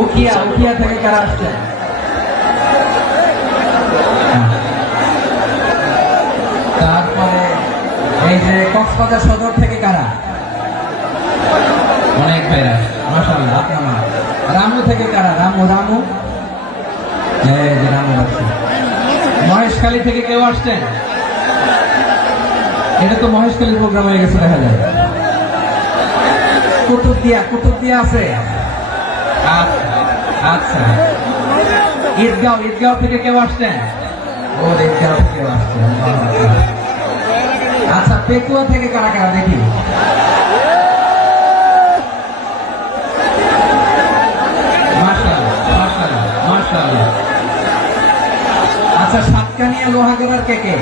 উখিয়া উখিয়া থেকে কারা আসছে? তারপরে এই যে কক্সবাজার সদর থেকে কারা? অনেক ভাইরা, মাশাআল্লাহ। আপনার রামু থেকে কারা? রামু রামু এই যে রামু আসছে। মহেশখালী থেকে কেউ আসছেন? এটা তো মহেশখালীর প্রোগ্রাম হয়ে গেছে দেখা যায়। কুতুবদিয়া আছে। আচ্ছা, ঈদগাঁও থেকে কেউ আসছেন? ও ঈদগাঁও থেকে আসছেন। আচ্ছা, পেকুয়া থেকে কারা কারা দেখি? মাশাআল্লাহ। আচ্ছা, সাতকানিয়া লোহাগড়ার কে কে?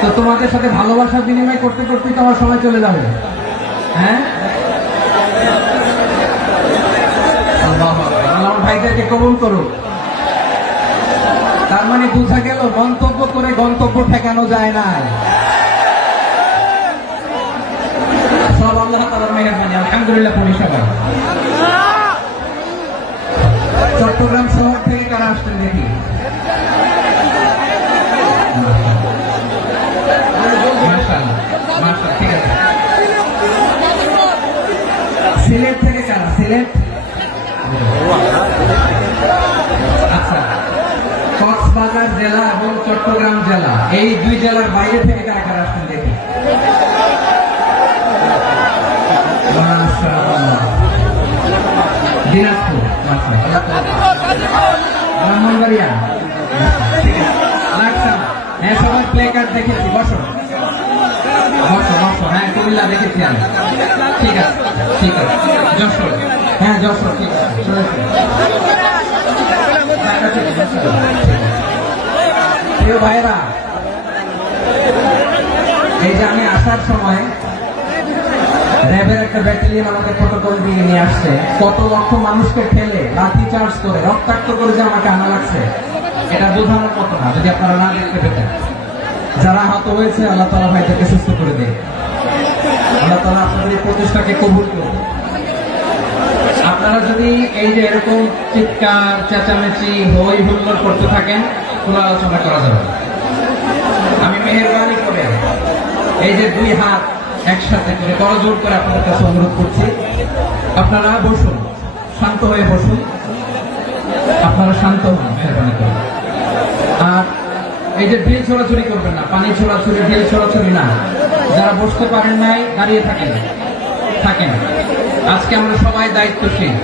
তো তোমাদের সাথে ভালোবাসার বিনিময় করতে করতে তো আমার সময় চলে যাবে। হ্যাঁ, আমার ভাইদেরকে কবুল করো। তার মানে বোঝা গেল মন্তব্য করে গন্তব্য ঠেকানো যায় না। সব আল্লাহ তাআলার মেহেরবানি, আলহামদুলিল্লাহ। পরিষেবা চট্টগ্রাম শহর থেকে কারা আসছেন দেখি? ঠিক আছে। সিলেট থেকে কারা? সিলেট। আচ্ছা, কক্সবাজার জেলা এবং চট্টগ্রাম জেলা, এই দুই জেলার বাইরে থেকে কারা কারা আসছেন দেখি? দিনাজপুর, ব্রাহ্মণবাড়িয়া। হ্যাঁ, সবাই প্লে কার্ড দেখেছি। বসো। হ্যাঁ, কুমিল্লা দেখেছি আমি। ঠিক আছে। যশোর। হ্যাঁ, যশোর। ঠিক আছে। প্রিয় ভাইরা, এই যে আমি আসার সময় র্যাবের একটা ব্যাটালিয়ন আমাকে প্রটোকল দিয়ে নিয়ে আসছে। কত লক্ষ মানুষকে ঠেলে লাঠি চার্জ করে রক্তাক্ত করে যে আমাকে আনা লাগছে, এটা বোঝানোর মতো না। যদি আপনারা না দেখতে পেতেন, যারা আহত হয়েছে, আল্লাহ তাআলা ভাইদেরকে সুস্থ করে দেয়। আল্লাহ তাআলা আপনাদের এই প্রচেষ্টাকে কবুল করুন। আপনারা যদি এই যে এরকম চিৎকার চেঁচামেচি হই হুল্লোড় করতে থাকেন, কোনো আলোচনা করা যাবে। আমি মেহেরবানি করে এই যে দুই হাত একসাথে করে করজোড় করে আপনাদের কাছে অনুরোধ করছি, আপনারা বসুন, শান্ত হয়ে বসুন। আপনারা শান্ত হন, মেহেরবানি করে। আর এই যে ঢিল ছোড়াছুড়ি করবেন না, পানি ছোড়াছুড়ি, ঢিল ছোড়াছুড়ি না। যারা বসতে পারেন নাই, দাঁড়িয়ে থাকেন। আজকে আমরা সবাই দায়িত্বশীল।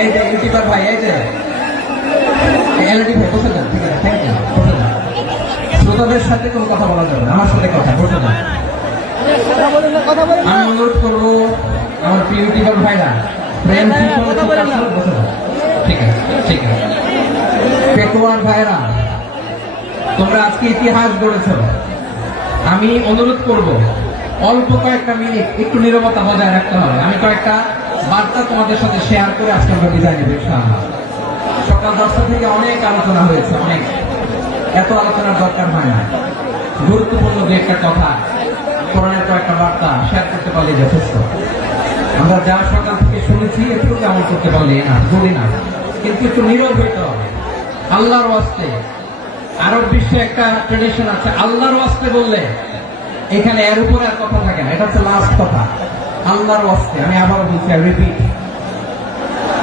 এই যে ইউটিউবার ভাই, এই যে এলইডি ভাই, বসে যান। ঠিক আছে, থ্যাংক ইউ। বসে যান। শ্রোতাদের সাথে কোনো কথা বলা যাবে না, আমার সাথে কথা। বসে যান। আমি অনুরোধ করবো আমার প্রিয় ইউটিউবার ভাইরা, প্রেম বসে যান। ঠিক আছে। পেকুয়ার ভাইরা, তোমরা আজকে ইতিহাস গড়েছ। আমি অনুরোধ করব, অল্প কয়েকটা মিনিট একটু নীরবতা বজায় রাখতে হবে। আমি কয়েকটা বার্তা তোমাদের সাথে শেয়ার করে আজকে আমরা বিদায় নেব ইনশাআল্লাহ। সকাল 10টা থেকে অনেক আলোচনা হয়েছে, অনেক। এত আলোচনার দরকার হয় না। গুরুত্বপূর্ণ যে একটা কথা, কোরআনের কয়েকটা বার্তা শেয়ার করতে পারলে যথেষ্ট। আমরা যা সকাল থেকে শুনেছি, একটু আমল করতে পারলে না, জরুরি না, কিন্তু একটু নীরব হইতে হবে। আল্লাহর ওয়াস্তে, আরব বিশ্বে একটা ট্রেডিশন আছে, আল্লাহর ওয়াস্তে বললে এখানে এর উপরে আর কথা থাকে না। এটা হচ্ছে লাস্ট কথা, আল্লাহর ওয়াস্তে। আমি আবার বলছি,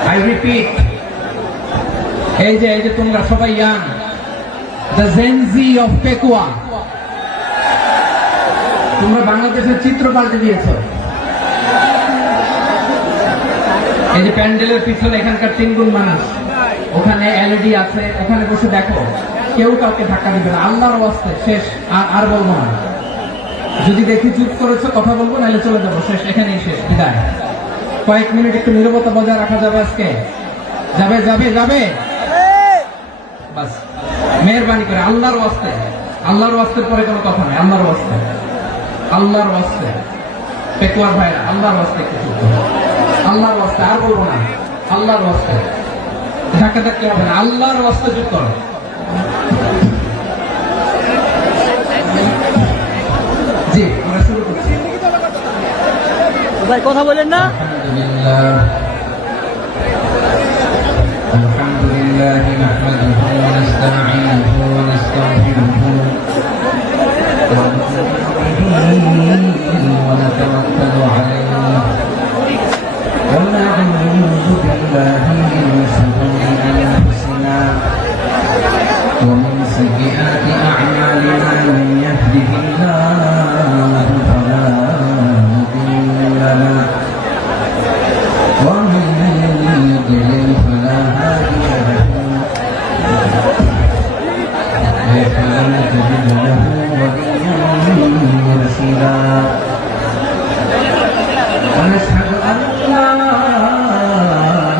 আই রিপিট। এই যে তোমরা সবাই young, the Gen Z of Pekua, তোমরা বাংলাদেশের চিত্র পাল্টে দিয়েছ। এই যে প্যান্ডেলের পিছনে এখানকার 3 গুণ মানুষ, ওখানে এলইডি আছে, ওখানে বসে দেখো। কেউ কাউকে ধাক্কা দিবে না, আল্লাহর ওয়াস্তে। শেষ, আর বলবো না। যদি দেখি চুপ করেছো, কথা বলবো, নাহলে চলে যাবো। শেষ, এখানেই শেষ, বিদায়। কয়েক মিনিট একটু নীরবতা বজায় রাখা যাবে আজকে? যাবে। বাস, মেহেরবানি করে আল্লাহর ওয়াস্তের পরে কোনো কথা নেই। আল্লাহর ওয়াস্তে পেকুয়ার ভাইরা, আল্লাহর ওয়াস্তে একটু চুপ করো। আল্লাহর ওয়াস্তে, আর বলবো না। আল্লাহর ওয়াস্তে ধাক্কা ধাক্কি হবে না, আল্লাহর ওয়াস্তে চুপ করো। জি, আমরা শুরু করছি। ভাই কথা বলেন না। আলহামদুলিল্লাহ নাহমাদুহু ওয়া নাস্তাঈনুহু ওয়া নাস্তাগফিরুহু ওয়া নু'মিनु বিহি ওয়া নাতাওয়াক্কালু আলাইহি ওয়া না'উযু বিল্লাহি মিন শুরুরি আনফুসিনা ওয়া মিন সাইয়্যাতি আ'মালিনা মান ইয়াহদিহিল্লাহু ফালা মুদিল্লা লাহু ومن يضلل فلا هادي له فلن تجد له وليا مرشدا ونشهد ان لا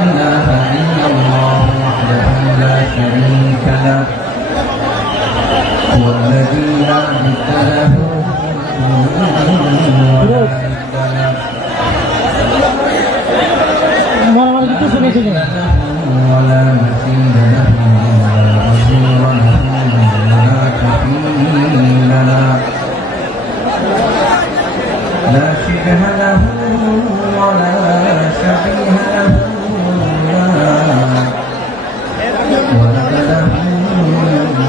اله الا الله وحده لا شريك له هو الذي لا ند له ولا ند له ولا مثيل له ولا رسول له ولا كفيل له لا شبه له ولا شبيه له ولد له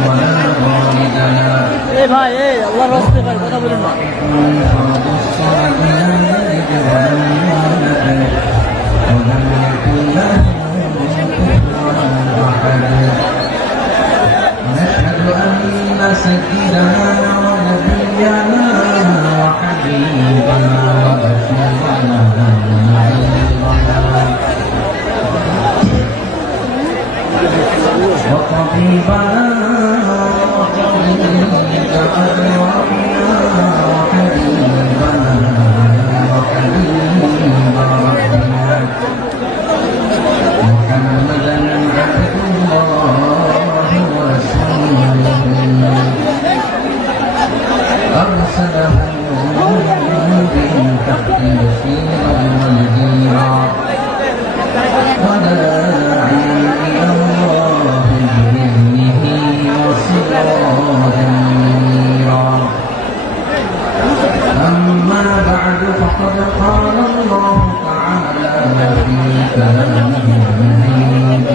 ولا والد له ভাই আল্লাহর রাস্তে ভাই কথা বলেন না। فرد الصمد لم يلد ولم يولد ولم يكن له كفوا احد ونشهد ان سيدنا ونبينا وحبيبنا ورسولنا وطبيبنا وطبيب أدوابنا وحبيبنا وحبيب ربنا محمدا عبد الله ورسوله أرسله بالحق بشيرا ونذيرا وداعيا إلى الله بإذنه وسراجا منيرا أما بعد فقد قال الله تعالى في كلامه المجيد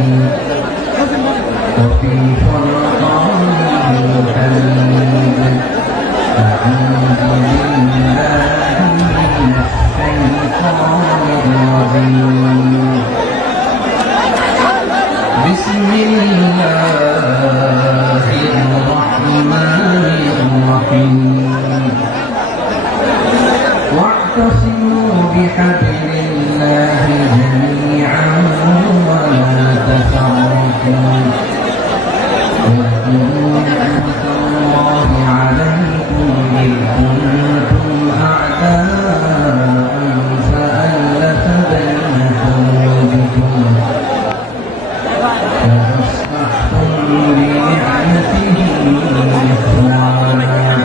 وفي فرقانه الحميد أعوذ بالله من الشيطان الرجيم بسم الله الرحمن الرحيم واعتصموا بحبل الله جميعا ولا تفرقوا واذكروا نعمة الله عليكم إذ كنتم أعداء فألف بين قلوبكم فأصبحتم بنعمته إخوانا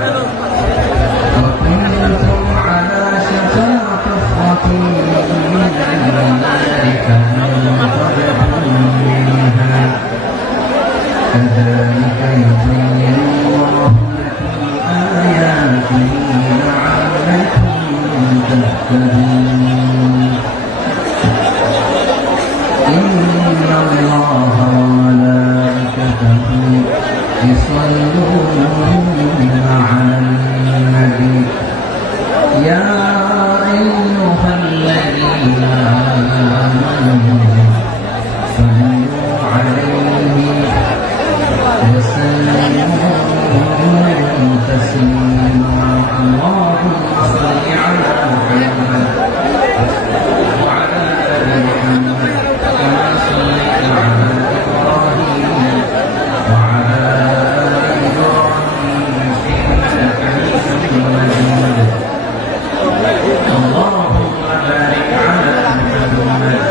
وكنتم على شفا حفرة من النار فأنقذكم منها كذلك يبين الله لكم آياته لعلكم تهتدون إن الله وملائكته يصلون على النبي يا أيها الذين آمنوا صلوا عليه وسلموا تسليما اللهم صل على محمد وعلى آل محمد كما صليت على إبراهيم وعلى آل إبراهيم إنك حميد مجيد اللهم بارك على محمد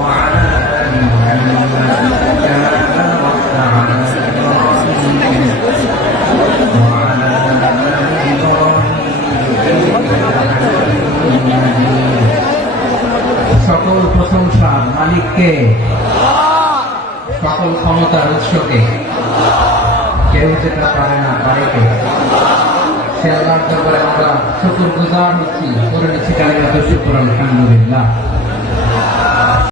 وعلى آل محمد كما باركت على إبراهيم وعلى آل إبراهيم সকল প্রশংসা মালিককে। সকল ক্ষমতার উৎসকে কেউ যেটা পারে না, পারে কে? সে আল্লাহর দরবারে আমরা শুকরগুজার হচ্ছি, করে নিচ্ছি কালিমাতুশ শুকর, আলহামদুলিল্লাহ।